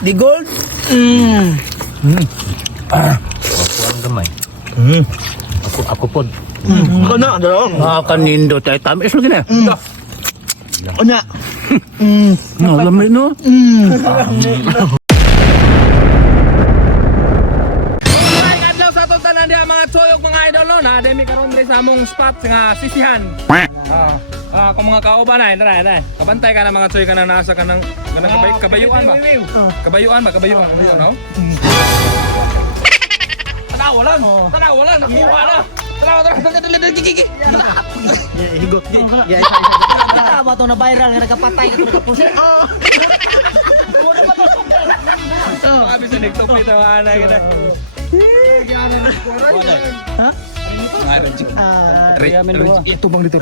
Di gold. Ako ang gamay. Ako pod. Ako na, dalawang. Kanindot ay tamis lagi na. Ako na. Lamay no. Adlaw sa aton tanan diha mga tsoyog mga idol no, na demi karon diri sa among spot nga sisihan. Kung mga kauban na, kabantay ka na mga tsoy ka na nasa ka ng kabayuan ba? Kabayuan no? Tanawalan, nakuha na. Higot. Kita ba ito na viral nga nagkapatay ka ito puso? Kami sa nagtop ito, ana kita. Ito bang dito?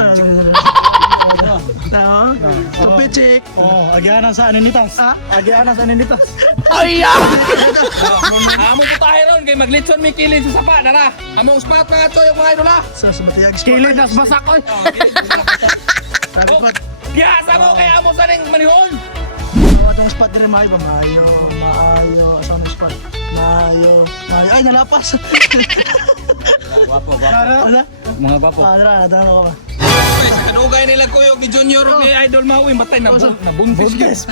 Tupicik. Agianan sa aninitas. Agianan sa aninitas. Among putahe ron kay maglitson mi kilid sa sapa dara. Among spot mga tsoy mga idol ha. Sa matiyag Kilid nas basak oy. Piyasa mo kay amo sa ning manihon. Atong spot dire maayo ba? Maayo. Sa anong spot? Maayo. Ay, nalapas. Wapo. Ano? Mga wapo. Dara ko ba? Ay, sa kadugay nila kuyog ni Junior ni Idol Maui matay na buntis.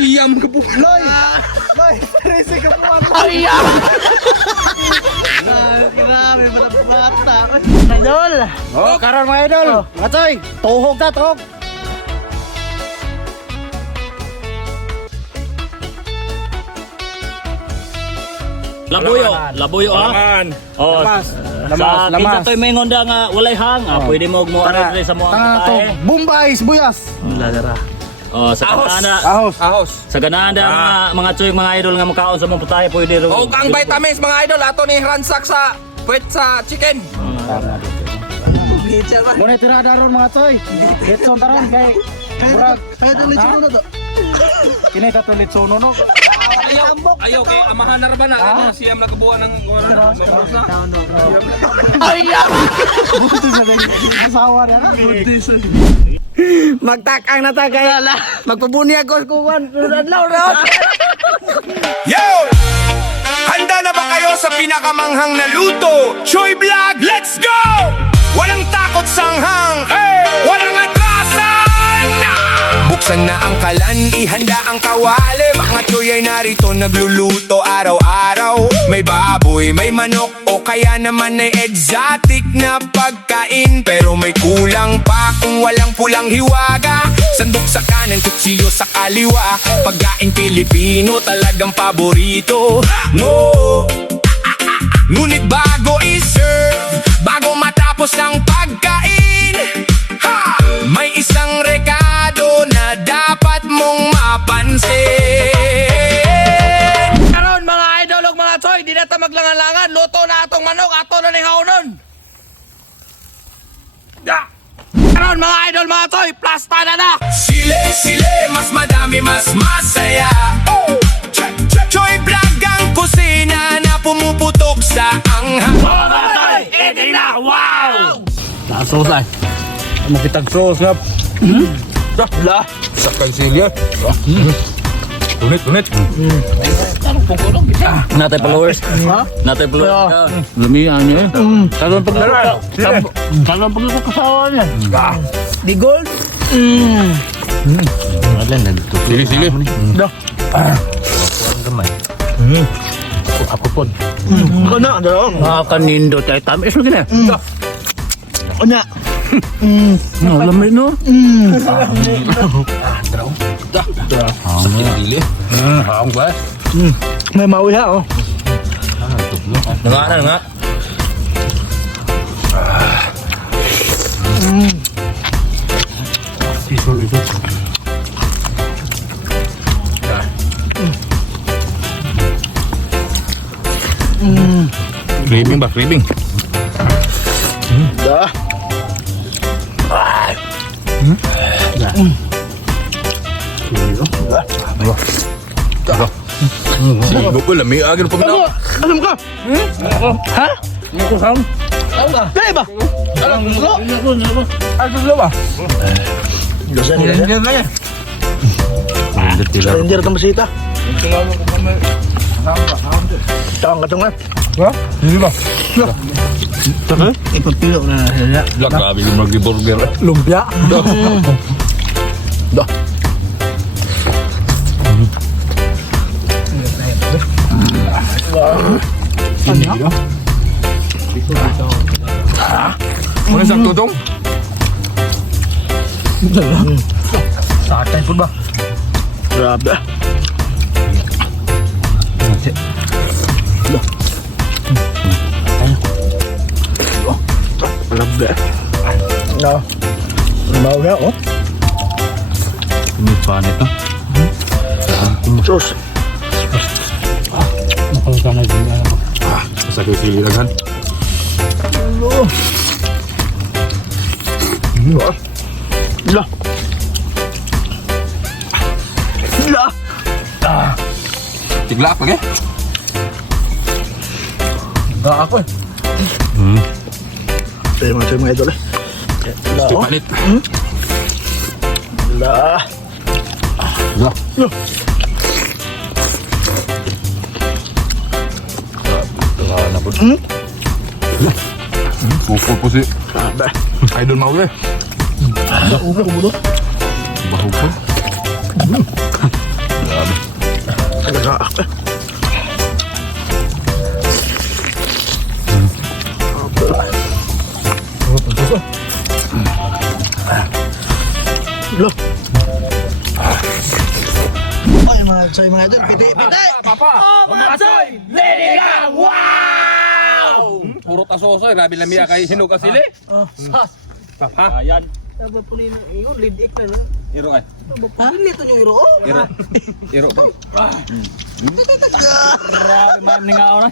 Iyam ka po. Loy, resi ka po. Grabe, bata. Idol. Karon mga idol. Mga tsoy, tuhog ta tuhog. Labuyo ha. Oh, lamas. Kita to'y may ngonda nga walay hang. Pwede mo mo ara sa mo ang tae. Bombay, sibuyas. Ladara. Oh, sa kanana. Ahos. Sa gananda mga tsoy mga idol nga makaon sa mong putahe pwede ro. O kang vitamins mga idol ato ni ransak sa puwet sa chicken. Muna tirada ron mga toy. Getson taron kay Burag. Kaya tulit suno to. Kini ka tulit suno no. Ayaw kay amahan na ba na siyam na kabuan ng Buto sa dali. Asawa na. Magtakang na ta kay magpabuni ako kuwan. Adlaw ra. Yo! Handa na ba kayo sa pinakamanghang na luto? Choy Vlog, let's go! Walang takot sanghang, walang atrasan! Buksan na ang kalan, ihanda ang kawali. Mga choy ay narito, nagluluto araw-araw. May baboy, may manok, o kaya naman ay exotic na pagkain. Pero may kulang pa kung walang pulang hiwaga. Sandok sa kanan, kutsilyo sa kaliwa. Pagkain Pilipino talagang paborito. No! Ngunit bago i-serve, bago matapos ang pagkain, may isang rekado na dapat mong mapansin. Karon mga idol ug mga tsoy, di na ta maglangan-langan, luto na atong manok, ato na ning haunon. Karon mga idol mga tsoy, plasta na. Sile, mas madami, mas masaya. Choy Vlog ang kusina na pumuputok sa anghang. Eating na, wow! Sauce ay. Makitag sauce nga. Sakay silya. Tunit. Natay followers. Natay followers. Lumiyan niya. Talon pag kasawa niya. Di gold. Sili. Gamay. Ako pod. Ako na, dalawang. Kanindot ay tamis lagi na. Ako na. Lamay no. Ang ba? May mawi ha, oh. Nga. Craving ba? Craving. Dah. Sigo ko lami agad pag na. Alam ka? Ha? Ako sam. Dali ba? Alam ko. Ano ba? Dosa nila. Hindi Hindi rin masita. Tawang ka tungan. Ipapilo na sila. Grabe yung mag-burger. Lumpia. Ano sa tutong? Sakay po ba? Grabe. Grabe. No. Mau na oh. Ini pa nito. Sus. Nakal ka na din. Sa kisilagan. Lah. Lah. Tigla pa ke? Gak ako eh. Tayo mga idol eh. Gusto panit. Lah. Pupul po si Grabe. Idol mau eh. Bahu po. Grabe. Loh. Oy mga idol, piti. Papa! Mga Choy! Lady ka! Wow! Puro tasoso, grabe lang miya kay sino ka sili? Papa! Ayan. Taba po nino, yun, lead egg na. Iro ay. Ha? Nito yung iro. Iro po. Grabe man nga ako na.